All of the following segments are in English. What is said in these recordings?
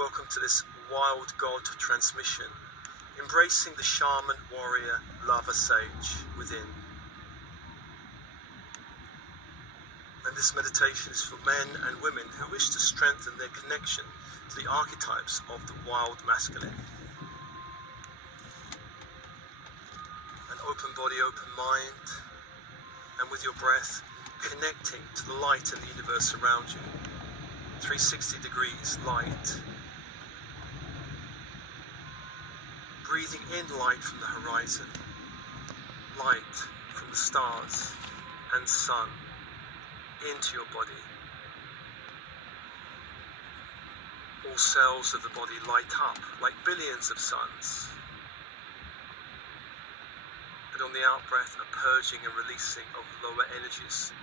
Welcome to this Wild God transmission, embracing the shaman, warrior, lover, sage within. And this meditation is for men and women who wish to strengthen their connection to the archetypes of the wild masculine. An open body, open mind, and with your breath, connecting to the light in the universe around you. 360 degrees light. Breathing in light from the horizon, light from the stars and sun into your body. All cells of the body light up like billions of suns. And on the out-breath, a purging and releasing of lower energies.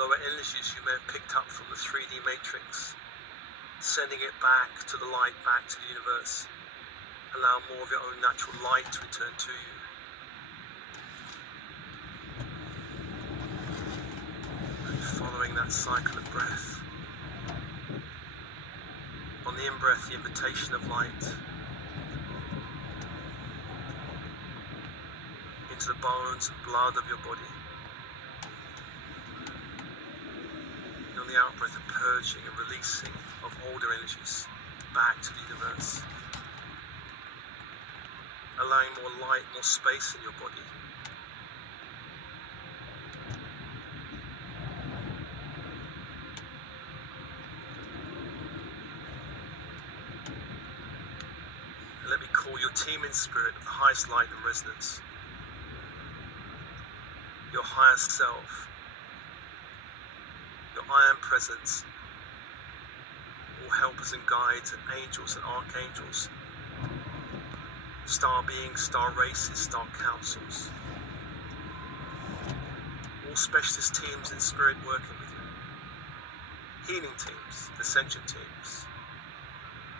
Lower energies you may have picked up from the 3D matrix, sending it back to the light, back to the universe. Allow more of your own natural light to return to you. And following that cycle of breath. On the in-breath, the invitation of light into the bones and blood of your body. And on the out-breath, a purging and releasing of older energies back to the universe. Allowing more light, more space in your body. And let me call your team in spirit of the highest light and resonance. Your higher self. Your I Am presence. All helpers and guides and angels and archangels. Star beings, star races, star councils. All specialist teams in spirit working with you. Healing teams, ascension teams.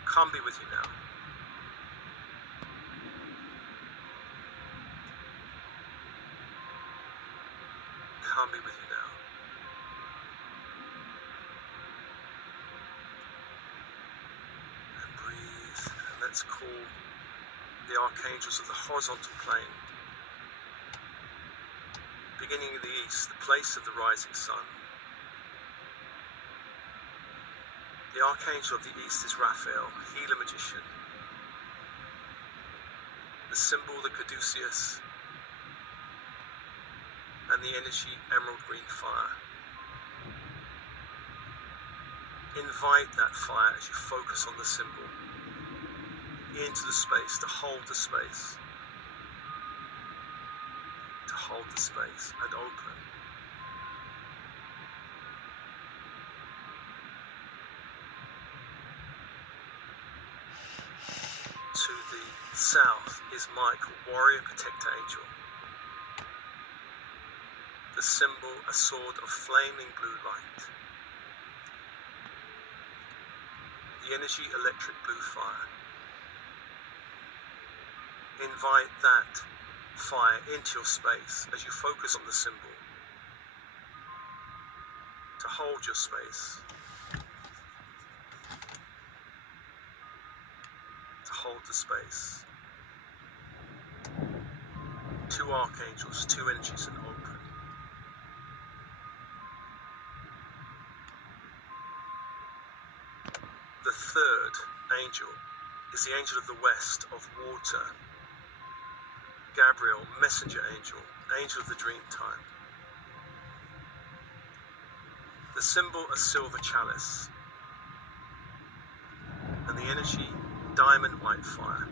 Come be with you now. Come be with you now. And breathe, and let's call the archangels of the horizontal plane, beginning in the east, the place of the rising sun. The archangel of the east is Raphael, healer magician. The symbol, the caduceus, and the energy, emerald green fire. Invite that fire as you focus on the symbol. Into the space, to hold the space, and open. To the south is Michael, warrior protector angel. The symbol, a sword of flaming blue light. The energy, electric blue fire. Invite that fire into your space as you focus on the symbol. To hold your space. To hold the space. Two archangels, two energies, and open. The third angel is the angel of the west of water. Gabriel, messenger angel, angel of the dream time. The symbol, a silver chalice. And the energy, diamond white fire.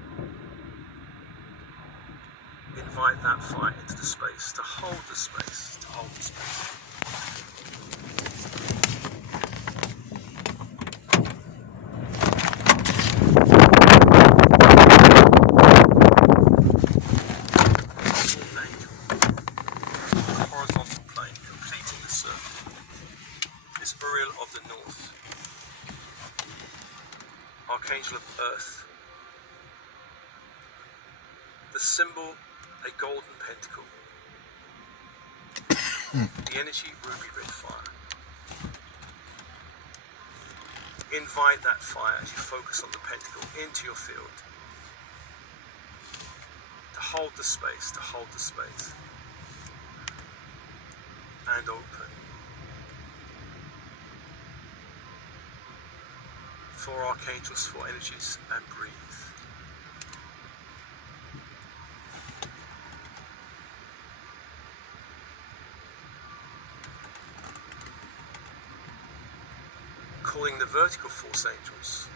Invite that fire into the space, to hold the space, to hold the space. Of the north, archangel of earth, the symbol, a golden pentacle, the energy, ruby red fire, Invite that fire as you focus on the pentacle into your field. To hold the space, and open. 4 archangels, 4 energies, and breathe. Calling the vertical force angels.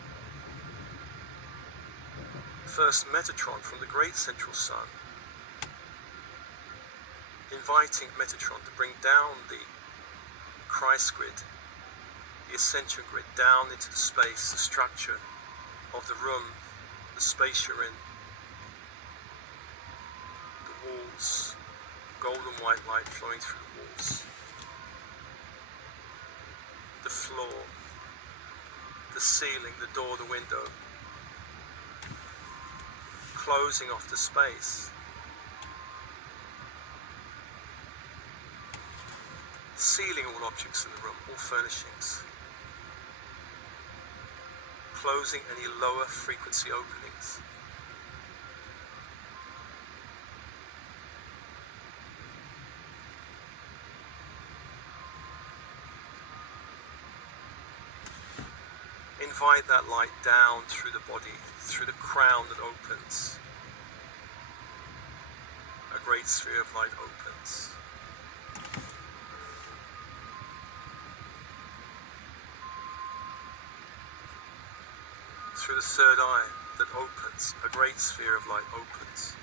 First Metatron from the great central sun. Inviting Metatron to bring down the Christ grid, the ascension grid, down into the space, the structure of the room, the space you're in, the walls, golden white light flowing through the walls, the floor, the ceiling, the door, the window, closing off the space, sealing all objects in the room, all furnishings, closing any lower frequency openings. Invite that light down through the body, through the crown that opens. A great sphere of light opens. Through the third eye that opens, a great sphere of light opens.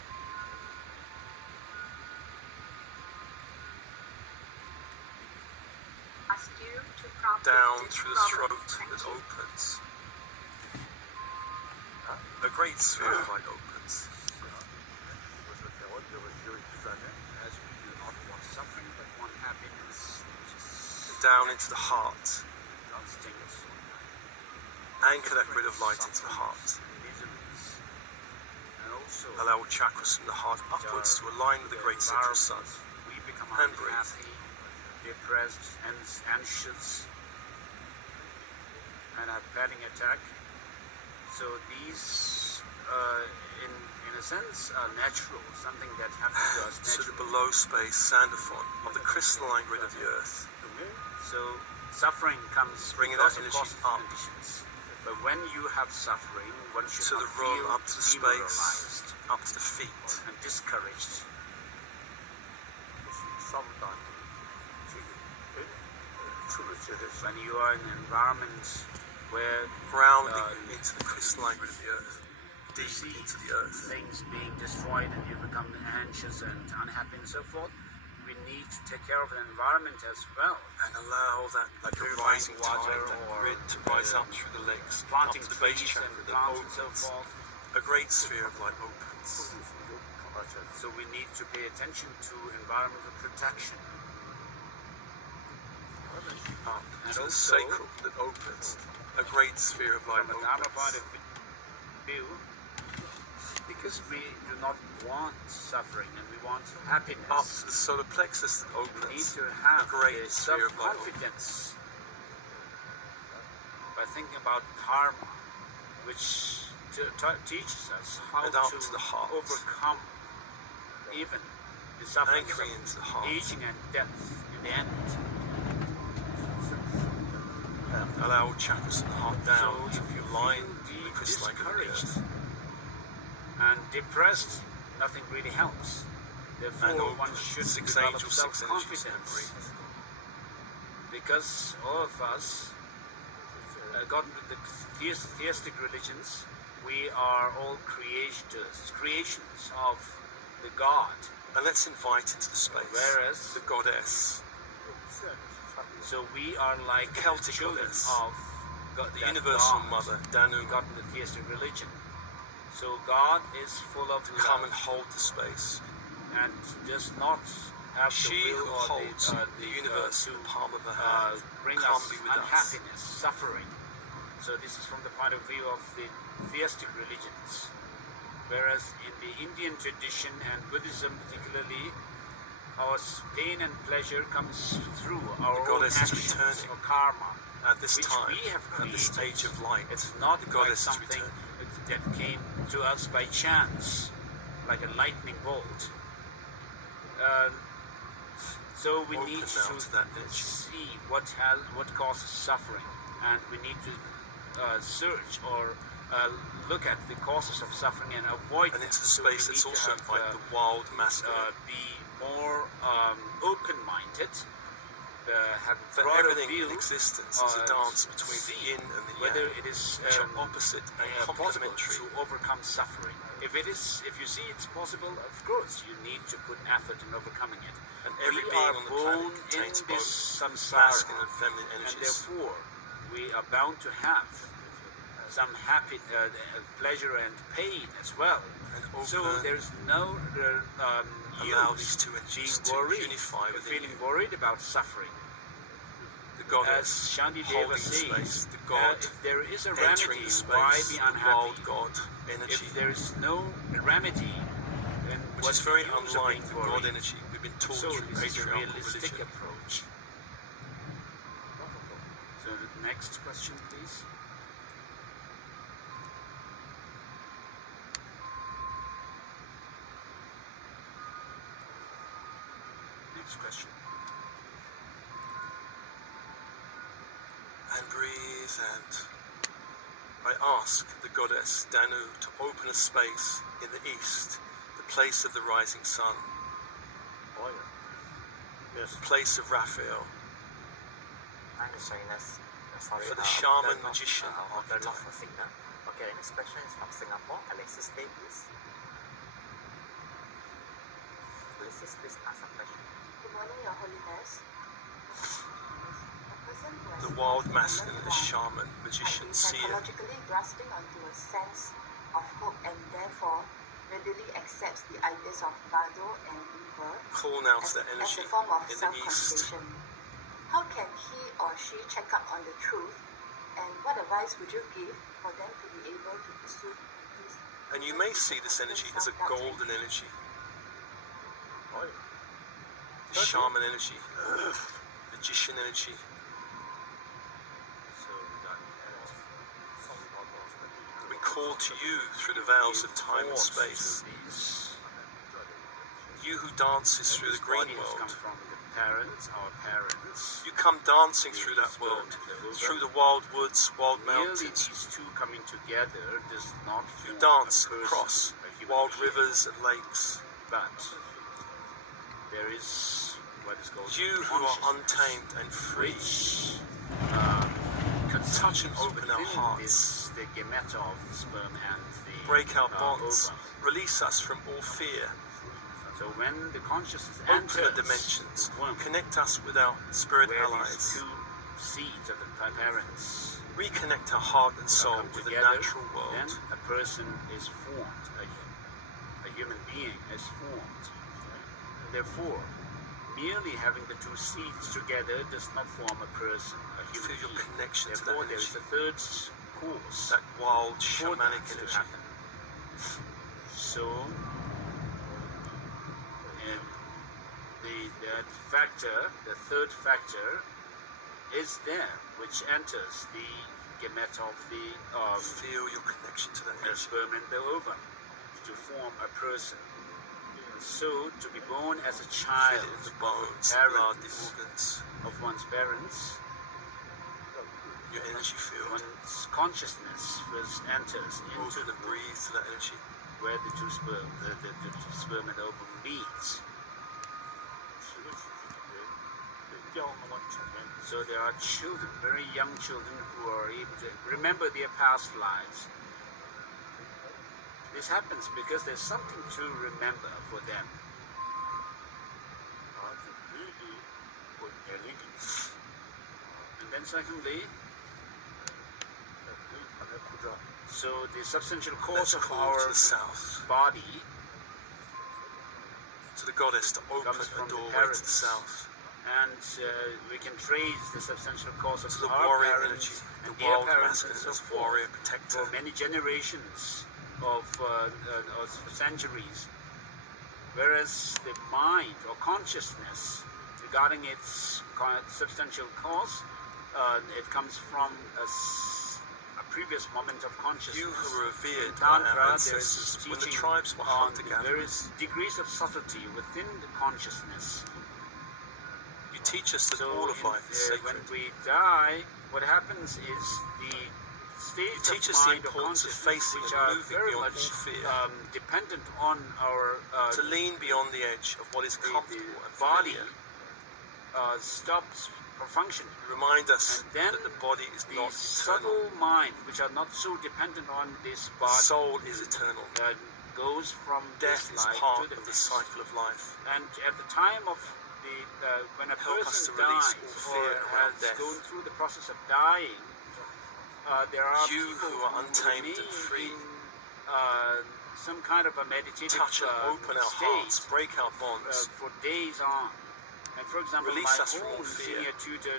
Down through the throat that opens. A great sphere of light opens. Down into the heart. Anchor that grid of light into the heart. Allow all chakras from the heart upwards to align with the great central sun. And breathe. Depressed and anxious and a panic attack. So these, in a sense, are natural, something that happens to us naturally. So the below space, Sandaphon, of the crystalline grid of the earth. So suffering comes bringing because that of energy cosmic up. Conditions. But when you have suffering, one should to not the room, feel up to the space, demoralized up to the feet, and discouraged. When you are in an environment where grounding into the crystalline grid of the earth, deep into the earth, things being destroyed and you become anxious and unhappy and so forth, we need to take care of the environment as well. And allow that, like a rising water tide, that grid to rise up through the legs, up planting to the base trees chakra and that plants and opens. so forth. A great sphere of light opens. So we need to pay attention to environmental protection. Up And to the also, sacral that opens. A great sphere of light from a Dharma point opens. of view, because we do not want suffering and we want happiness, Up to the solar plexus that we need opens. to have A great a sphere of light opens. self-confidence by thinking about karma, which teaches us how And up to to the heart. overcome even the suffering Anchoring into the of heart. aging and death in the end. Allow all chakras in the heart down So to if you line feel the crystalline grid of the discouraged earth. and depressed, nothing really helps. Therefore, And one open. should 6 develop angels, 6 energies, and self-confidence. breathe. Because all of us, according to the theistic religions, we are all creations of the God. And let's invite into the space Whereas, the goddess, so we are like the Celtic children goddess, of God, the that universal God, mother, Danu. God in the theistic religion. So God is full of Come love and hold the space. and does not have She the will who or holds the universe to in the palm of her hand, bring come us be with us. unhappiness, suffering. So this is from the point of view of the theistic religions. Whereas in the Indian tradition and Buddhism particularly, our pain and pleasure comes through our The own goddess is actions returning. or karma. At this which time, we have at this created. age of light, It's not the like goddess has something returned. that came to us by chance, like a lightning bolt. So we Open need now to to that energy. see what causes suffering, and we need to search or look at the causes of suffering and avoid And them. into the So we space that's need to also have, like the wild masculine. be more open-minded, have a For broader everything view, in existence is a dance between the see yin and the whether yang, it is which are opposite and possible complementary. to overcome suffering. If you see it's possible, of course you need to put effort in overcoming it. And every We being are on the born planet contains in this both samsara, masculine and feminine and energies. therefore we are bound to have some happy pleasure and pain as well. And So open there's no allow use these two energies being to worried, unify within feeling you. worried about suffering. The As goddess Shanti Deva holding the space, says, the god if there is a entering remedy, the why space, be the unhappy? wild god energy, If there is no remedy, then which what's is very the use of unlike being the god worried? energy we've been taught So through this is a patriarchal realistic religion. approach. So the next question, please. Next question. And breathe, and I ask the goddess Danu to open a space in the east, the place of the rising sun, Yes. the place of Raphael, Sorry, for the shaman, they're not- magician, they're not archetype. for signal. Okay, the next question is from Singapore. Alexis Day, please. Alexis, please ask a question. Good morning, Your Holiness. A person who has The wild lost masculine, a the loved one shaman, might magician, be seer, psychologically grasping onto a sense of hope and therefore readily accepts the ideas of Bardo and rebirth call now as to that energy a form of in the east. self-consolation. How can he or she check up on the truth, and what advice would you give for them to be able to pursue peace? And you may see this energy as a golden energy, the shaman energy, magician energy. We call to you through the veils of time and space, you who dances through the green Bodies come world. from the parents, our parents. You come dancing through that world, through the wild woods, wild Merely mountains. these two coming together does not You form dance a person, across a human wild being. rivers and lakes. But there is what is called You who are consciousness, untamed and free, which touch and open our within hearts, the gameta of the sperm and the break our bonds, ovum. release us from all fear, So when the consciousness open enters the dimensions, the womb, connect us with our spirit where allies, these two seeds of the parents reconnect our heart and soul come with the together, natural then world. a person is formed, a human being is formed. Therefore, merely having the two seeds together does not form a person, a human Feel your being. connection to that Therefore, there is energy, a third course that wild for shamanic that to energy. happen. So, the third factor is there, which enters the gamete of the Feel your connection to that energy. sperm and the ovum to form a person. So, to be born as a Feel child it in the of bones, the blood, the parents, organs, of one's parents, your energy field. one's consciousness first enters into Open the and womb, breathe to that energy. where the two sperm, the sperm and ovum meets. So there are children, very young children, who are able to remember their past lives. This happens because there's something to remember for them. And then secondly, so the substantial Let's cause of call our to the south, body to the goddess to open comes a from the doorway to parents. the south, and we can trace the substantial cause of to the our warrior parents energy, and the their wild parents and masculine so as warrior forth protector. for many generations of centuries. Whereas the mind or consciousness regarding its substantial cause it comes from a previous moment of consciousness. You who were revered In by Tantra, our there is ancestors when the teaching tribes were on the various hunter-gatherers. degrees of subtlety within the consciousness. You teach us that So all of life is when sacred. we die, what happens is the You states teach of us the mind or importance of consciousness, facing which and are moving very beyond much all fear. dependent on our To lean beyond the edge of what is the comfortable and body, familiar. stops functioning. You remind us And then that the body is The not eternal. subtle mind, which are not so dependent on this The body, soul is eternal. goes from Death this is life part to the of the next. cycle of life. And at the time of when a Help us person to release dies all fear or around has death. gone through the process of dying, there are You people who are untamed remain and free. in some kind of a meditative Touch and open our state hearts, break our bonds. for days on. And for example, Release my us from all own fear. senior tutor,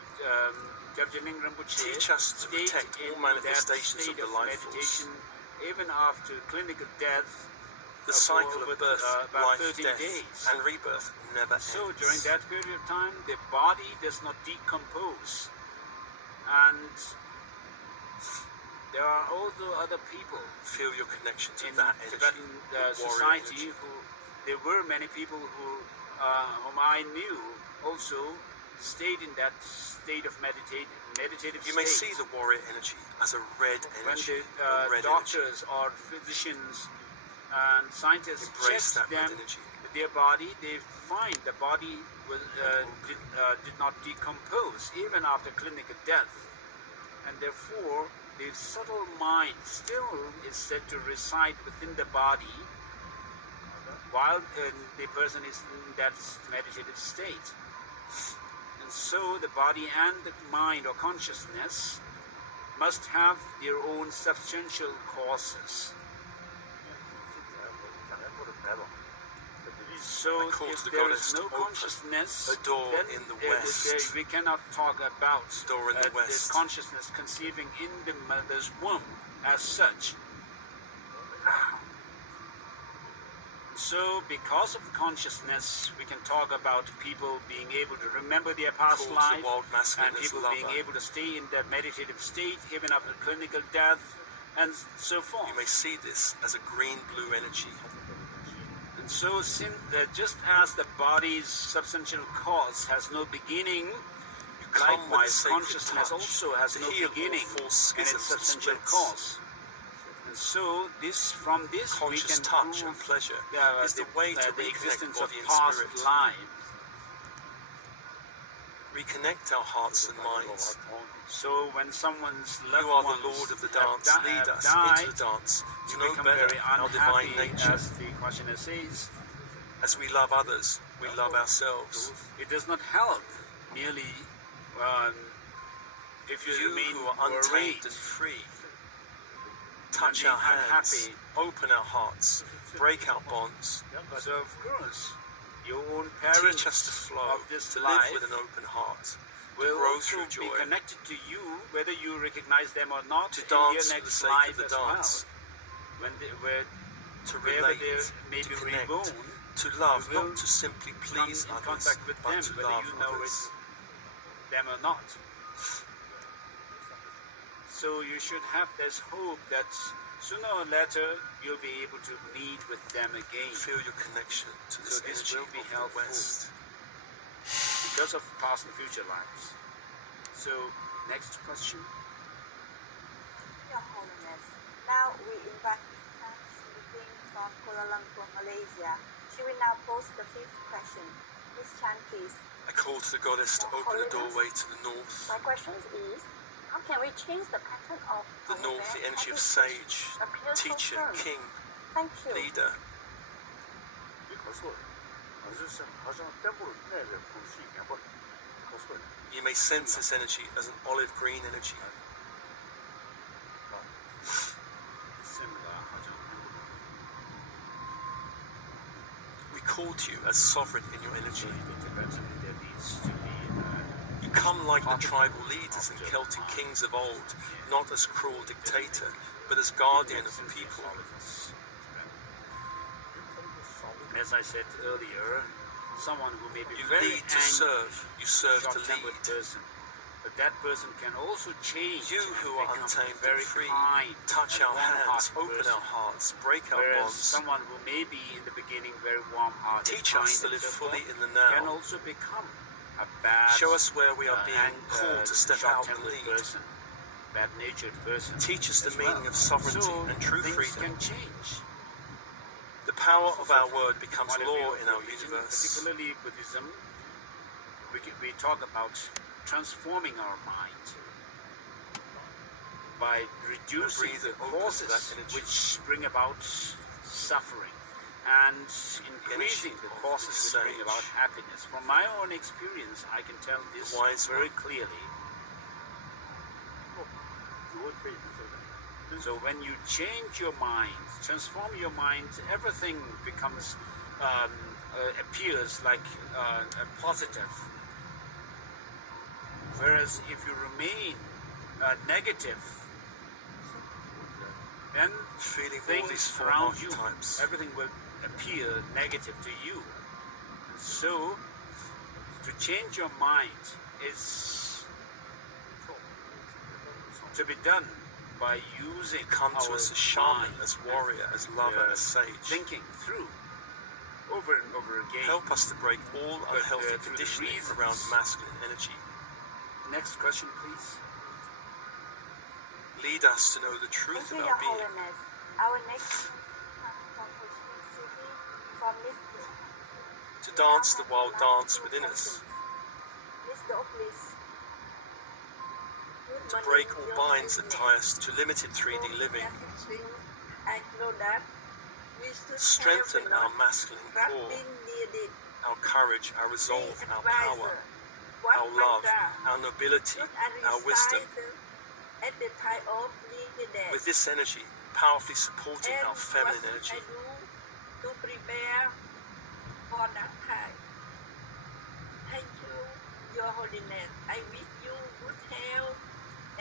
Gyaltsen Rinpoche, Teach us to stayed protect all in manifestations that of the state life force. meditation even after clinical death. The for cycle of with, birth, about life, 13 death, days. and rebirth never ends. So during that period of time, the body does not decompose, and there are also other people Feel your connection to in that energy, Tibetan the warrior society energy. who there were many people whom I knew also stayed in that state of meditative You may state. see the warrior energy as a red When energy. the a red energy. doctors or physicians and scientists Embrace check that red them energy. with their body, they find the body did not decompose even after clinical death, and therefore the subtle mind still is said to reside within the body while the person is in that meditative state. And so the body and the mind or consciousness must have their own substantial causes. So I call if to the there goddess is to no open consciousness, a door then in the west. we cannot talk about Door in the this west. consciousness conceiving in the mother's womb as such. So because of consciousness, we can talk about people being able to remember their past Call to life, the wild and masculine as people lover. being able to stay in that meditative state even after clinical death, and so forth. You may see this as a green-blue energy. And so, just as the body's substantial cause has no beginning, You come with a likewise sacred consciousness touch also has to no heal all beginning false and its schisms and substantial splits. cause. And so, from this we Conscious can touch and prove pleasure is the the, way to the reconnect existence of body and past spirit. lives. Reconnect our hearts and minds. So when someone's loved You are ones the Lord of the have dance. Lead us died, into the dance to you know become better very our divine unhappy, nature. as the questioner says. As we love others, we love ourselves. It does not help merely if you You remain who are untamed worried. and free, touch being our hands, unhappy. open our hearts, break our bonds. But of course, your own Teach parents us to flow, of this to life live with an open heart, will grow also through be joy, connected to you, whether you recognize them or not, to in dance your for the next sake life of the as dance, well. to Wherever relate, they may to be connect, reborn, to love, you will not to simply come please in others, contact with but them, to whether love you know others. them or not. So you should have this hope that sooner or later you'll be able to meet with them again Feel your connection to this So this energy will be of the helpful. West. because of past and future lives. So next question. Your Holiness, now we invite Tan Sri from Kuala Lumpur, Malaysia. She will now pose the fifth question. Ms. Chan, please. I call to the goddess to Your open a Holiness, doorway to the north. My question is, how can we change the pattern of The our north, the bare energy of habits sage, which appear so teacher, firm? king, Thank you. leader. You may sense this energy as an olive green energy. Similar. We call to you as sovereign in your energy. There needs to be You come like the tribal leaders and Celtic kings of old, not as cruel dictator, but as guardian of the people. As I said earlier, someone who may be You very lead to angry, serve, you serve to short-tempered lead. person, but but that person can also change. You who are become untamed and very free, kind, touch and our hands, warm-hearted open person. our hearts, break our Whereas bonds. someone who may be in the beginning very warm-hearted, Teach kind, us to and live so fully forth, in the can now. also become a bad, Show us where we are being and, called to step out and short-tempered lead. person, bad-natured person. Teach us the as meaning well. of sovereignty So and true things freedom. can change. The power of our word becomes Point of view law of in our religion, universe. particularly Buddhism, we talk about transforming our mind by reducing breathe the and open to causes that energy. which bring about suffering and increasing the of causes the which bring sage. about happiness. From my own experience, I can tell this The wise very one. clearly. So when you change your mind, transform your mind, everything becomes appears like a positive. Whereas if you remain negative, then Feeling all these things four around you, archetypes. everything will appear negative to you. And so, to change your mind is to be done by using Come to our us as shaman, mind, as warrior, as lover, as sage. thinking through over and over again. Help us to break all But, unhealthy through the conditioning reasons. around masculine energy. Next question, please. Lead us to know the truth Thank you, about Your being. Holiness. Our next from Ho Chi Minh City, from Mr. To dance the wild dance within us. Mr. Please. To break all binds that tie us to limited 3D living. I know that we should Strengthen have our not masculine core, been needed. our courage, our resolve, Be our advisor. power, What our love, mantra our nobility, should I our wisdom. recite at the time of needed? With this energy, powerfully supporting And our feminine what energy. I do to prepare for that time. Thank you, Your Holiness. I wish you good health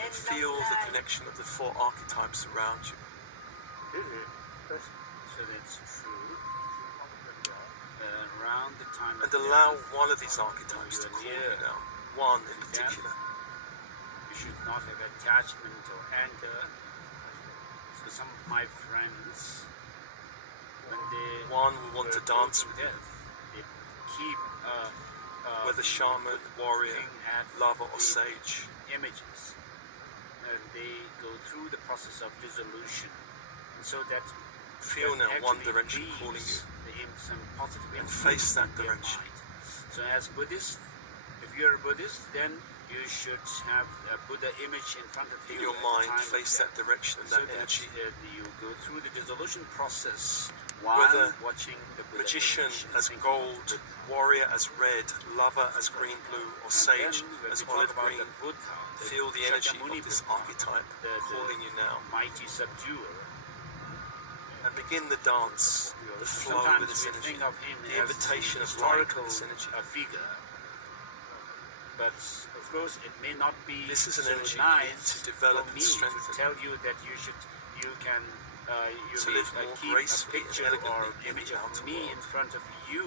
and Feel long the life. connection of the four archetypes around you. So that's true. Around the time of And allow death, one of these when archetypes you to are call near you now. One in death, particular. you should not have attachment or anger. So some of my friends, when they One will want to were dance approaching with you. death, they keep Whether shaman, warrior, looking at lover, or the sage. images, and they go through the process of dissolution, and so that Feel that now one actually direction leaves calling you. some positive And influence face that in their direction. mind. So as Buddhist, if you're a Buddhist, then you should have a Buddha image in front of you. In your at the mind, time of face death. that direction and So that energy. you go through the dissolution process while Whether watching the Buddha Magician image and as thinking gold, of the warrior as red, lover as green blue, or And sage then when as we talk olive about green. the Buddha, Feel the energy Shakyamuni of this Buddha, archetype the calling you now. mighty subduer. And begin the dance, the flow Sometimes with this we energy. think of him The as invitation a of light historical with this energy. figure, but of course it may not be This is an so energy you need nice to develop for and me to strengthen. tell you that you can To live more keep a gracefully and picture elegantly or in image the of outer me world. in front of you,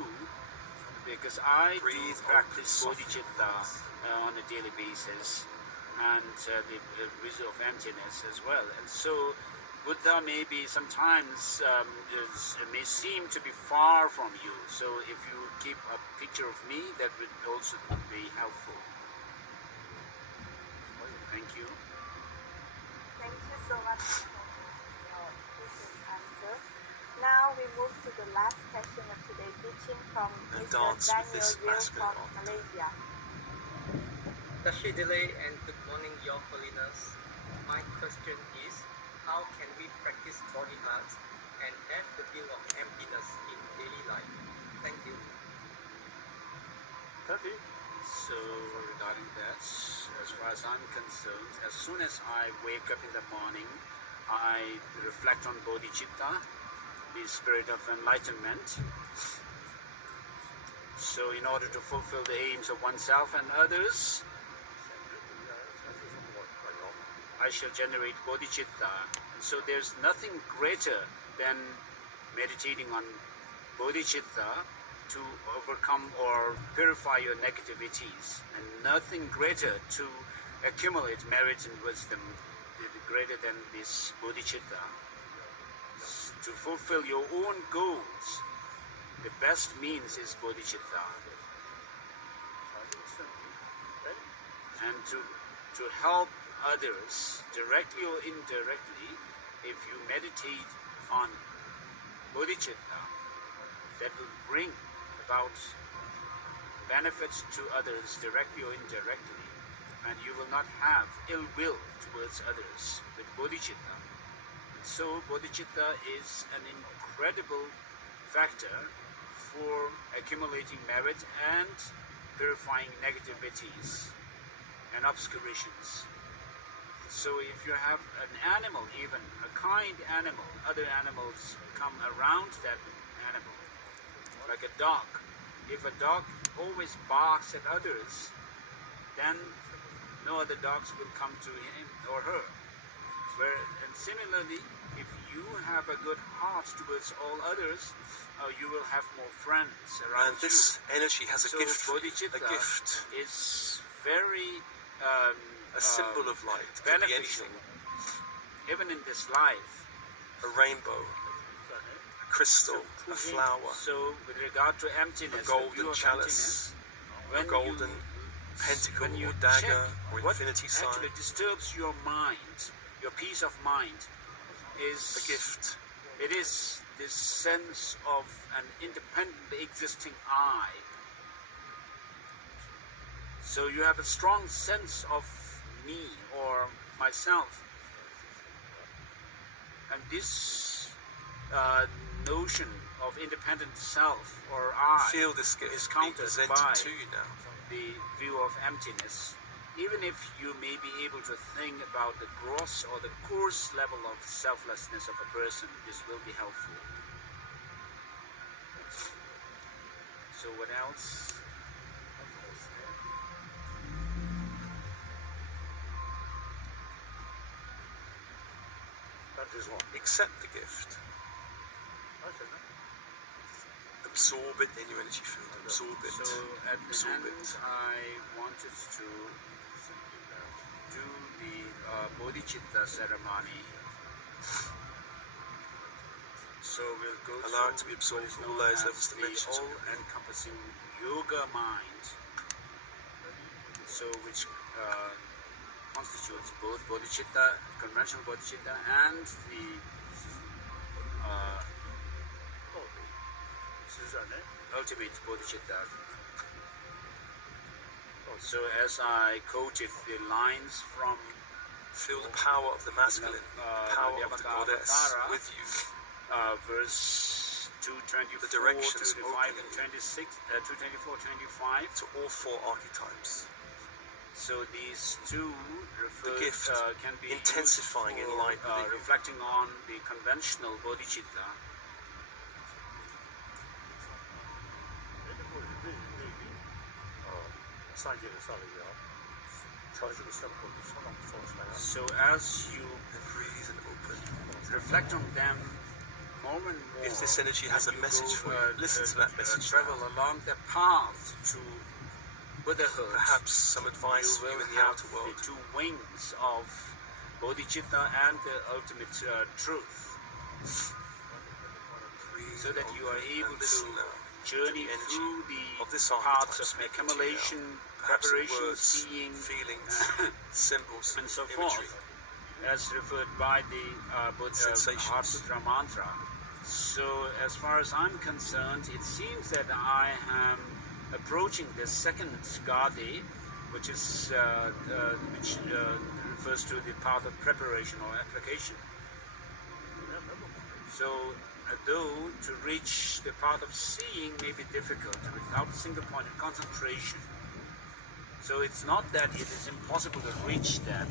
because I Breathe, do practice open, bodhicitta on a daily basis, and the wisdom of emptiness as well. And so Buddha may be sometimes may seem to be far from you. So if you keep a picture of me, that would also be helpful. Thank you. Thank you so much for your patient answer. Now we move to the last question of today's teaching from And Mr. dance with Daniel this Will masculine from archetype. Malaysia. Tashi Delay and good morning, Your Holiness. My question is, how can we practice body art and have the feel of emptiness in daily life? Thank you. So regarding that, as far as I'm concerned, as soon as I wake up in the morning, I reflect on bodhicitta, the spirit of enlightenment. So in order to fulfill the aims of oneself and others, I shall generate bodhicitta. So there's nothing greater than meditating on bodhicitta to overcome or purify your negativities, and nothing greater to accumulate merit and wisdom greater than this bodhicitta. To fulfill your own goals, the best means is bodhicitta. And to help others, directly or indirectly, if you meditate on bodhicitta, that will bring about benefits to others directly or indirectly, and you will not have ill will towards others with bodhicitta. So bodhicitta is an incredible factor for accumulating merit and purifying negativities and obscurations. So if you have an animal, even a kind animal, other animals come around that animal, like a dog. If a dog always barks at others, then no other dogs will come to him or her. And similarly, if you have a good heart towards all others, you will have more friends around And this energy has a So gift. bodhicitta A gift. is very A symbol of light. It could be beneficial, anything. even in this life. A rainbow. A crystal. A flower. So with regard to emptiness, A golden the view of chalice, emptiness, when a golden you, pentacle when you or dagger check or what infinity sign. actually disturbs your mind, your peace of mind, is A gift. It is this sense of an independently existing I. So you have a strong sense of me or myself. And this notion of independent self or I Feel this gift is being countered presented by to you now. the view of emptiness. Even if you may be able to think about the gross or the coarse level of selflessness of a person, this will be helpful. So what else? Accept the gift. Absorb it in your energy field. Absorb it. So at the Absorb end, it. I wanted to do the bodhicitta ceremony. So we'll go Allow it to through be absorbed what is from all known layers, as levels, the dimensions of your being. all-encompassing yoga mind. So which constitutes both bodhicitta, conventional bodhicitta, and the ultimate bodhicitta. So as I quoted the lines from Feel the power of the masculine, the power of the goddess Navata with you. Verse 224 The directions to 25 and opening 26, 224, 25. To all four archetypes. So these two refer, gift, can be intensifying used in for, light within you. reflecting on the conventional bodhicitta. So as you Breathe and open. reflect on them more and more, If this energy has a and you message go, for you, listen to that message travel now. along the path to Buddhahood. Perhaps some advice you for you will in the have outer world. the two wings of bodhicitta and the ultimate truth, Breathe so that and you are open able and listen to now. journey the energy through the of this paths archetype of speaking to you accumulation, now. Perhaps in preparation, words, seeing, feelings, symbols, and so imagery. forth, as referred by the Sensations. Heart Sutra mantra. So as far as I'm concerned, it seems that I am approaching the second Gadi, which is refers to the path of preparation or application. So though to reach the path of seeing may be difficult without a single point of concentration. So it's not that it is impossible to reach that,